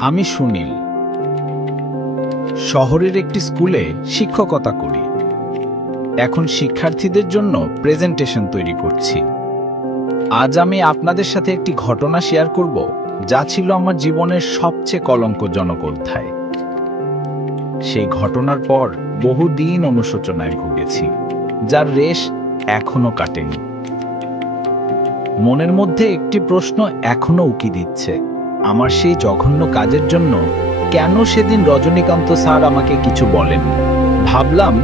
আমি সুনীল। শহরের একটি স্কুলে শিক্ষকতা করি। এখন শিক্ষার্থীদের জন্য প্রেজেন্টেশন তৈরি করছি। আজ আমি আপনাদের সাথে একটি ঘটনা শেয়ার করব, যা ছিল আমার জীবনের সবচেয়ে কলঙ্কজনক অধ্যায়। সেই ঘটনার পর বহুদিন অনুশোচনায় ভুগেছি, যার রেশ এখনও কাটেনি। মনের মধ্যে একটি প্রশ্ন এখনও উকি দিচ্ছে। আমার সেই জঘন্য কাজের জন্য কেন সেদিন রজনীকান্ত স্যার আমাকে কিছু বলেননি ভাবলাম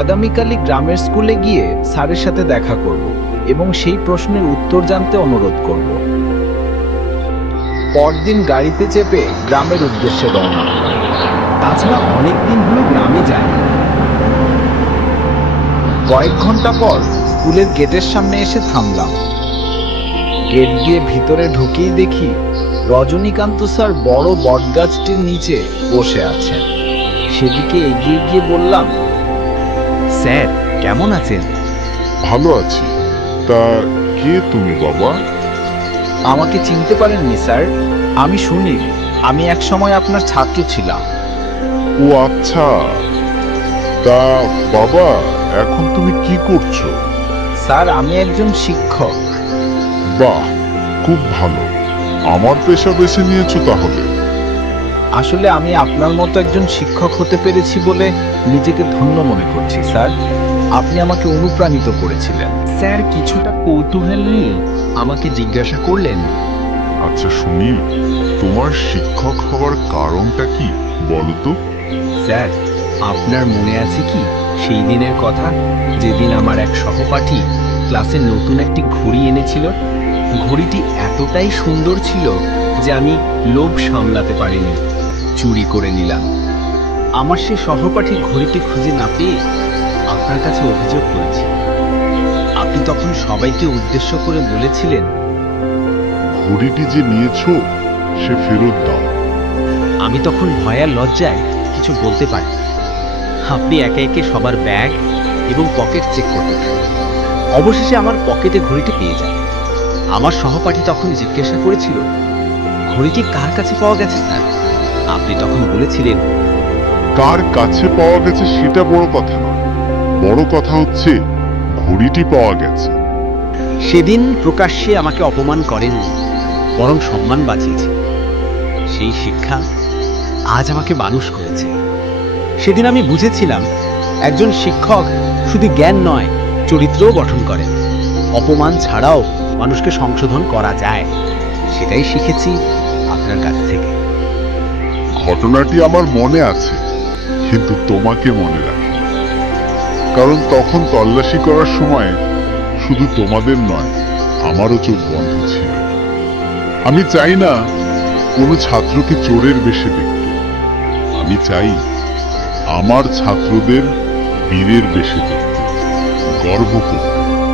আগামীকালই গ্রামের স্কুলে গিয়ে স্যারের সাথে দেখা করব এবং সেই প্রশ্নের উত্তর জানতে অনুরোধ করব। পরদিন গাড়িতে চেপে গ্রামের উদ্দেশ্যে রওনা। তাছাড়া অনেকদিন হলো গ্রামে যায়নি কয়েক ঘণ্টা পর স্কুলের গেটের সামনে এসে থামলাম। গেট দিয়ে ভিতরে ঢুকেই দেখি রজনীকান্ত স্যার বড় বটগাছটির নিচে বসে আছেন। সেদিকে এগিয়ে গিয়ে বললাম স্যার কেমন আছেন? ভালো আছি। তা কে তুমি বাবা? আমাকে চিনতে পারেননি স্যার। আমি শুনি আমি এক সময় আপনার ছাত্র ছিলাম। ও আচ্ছা। তা বাবা এখন তুমি কি করছ? স্যার আমি একজন শিক্ষক। বাহ খুব ভালো। আমার পেশা বেছে নিয়েছো তাহলে। আসলে আমি আপনার মতো একজন শিক্ষক হতে পেরেছি বলে নিজেকে ধন্য মনে করছি স্যার। আপনি আমাকে অনুপ্রাণিত করেছিলেন। স্যার কিছুটা কৌতূহল নিয়ে আমাকে জিজ্ঞাসা করলেন। আচ্ছা সুনীল তোমার শিক্ষক হওয়ার কারণটা কি বলো তো? স্যার আপনার মনে আছে কি? সেই দিনের কথা যেদিন আমার এক সহপাঠী ক্লাসে নতুন একটি ঘড়ি এনেছিল ঘড়িটি এতটাই সুন্দর ছিল যে আমি লোভ সামলাতে পারিনি। চুরি করে নিলাম। আমার সেই সহপাঠী ঘড়িটি খুঁজে না পেয়ে আপনার কাছে অভিযোগ করেছি। আপনি তখন সবাইকে উদ্দেশ্য করে বলেছিলেন ঘড়িটি যে নিয়েছো সে ফেরত দাও। আমি তখন ভয়ার লজ্জায় কিছু বলতে পারি আপনি একে একে সবার ব্যাগ এবং পকেট চেক করতে অবশেষে আমার পকেটে ঘড়িটি পেয়ে যায় আমার সহপাঠী তখন জিজ্ঞাসা করেছিল ঘড়িটি কার কাছে পাওয়া গেছে স্যার? আপনি তখন বলেছিলেন কার কাছে পাওয়া গেছে সেটা বড় কথা নয়। বড় কথা হচ্ছে ঘড়িটি পাওয়া গেছে। সেদিন প্রকাশ্যে আমাকে অপমান করেননি বরং সম্মান বাঁচিয়েছে। সেই শিক্ষা আজ আমাকে মানুষ করেছে। সেদিন আমি বুঝেছিলাম একজন শিক্ষক শুধু জ্ঞান নয় চরিত্রও গঠন করেন। অপমান ছাড়াও মানুষকে সংশোধন করা যায়। সেটাই শিখেছি আপনার কাছ থেকে। ঘটনাটি আমার মনে আছে, কিন্তু তোমাকে মনে রাখি কারণ তখন তল্লাশি করার সময় শুধু তোমাদের নয়, আমারও চোখ বন্ধ ছিল। আমি চাই না কোনো ছাত্রকে চোরের বেশে দেখতে। আমি চাই আমার ছাত্রদের বীরের বেশে দেখতে। গর্ব করতে।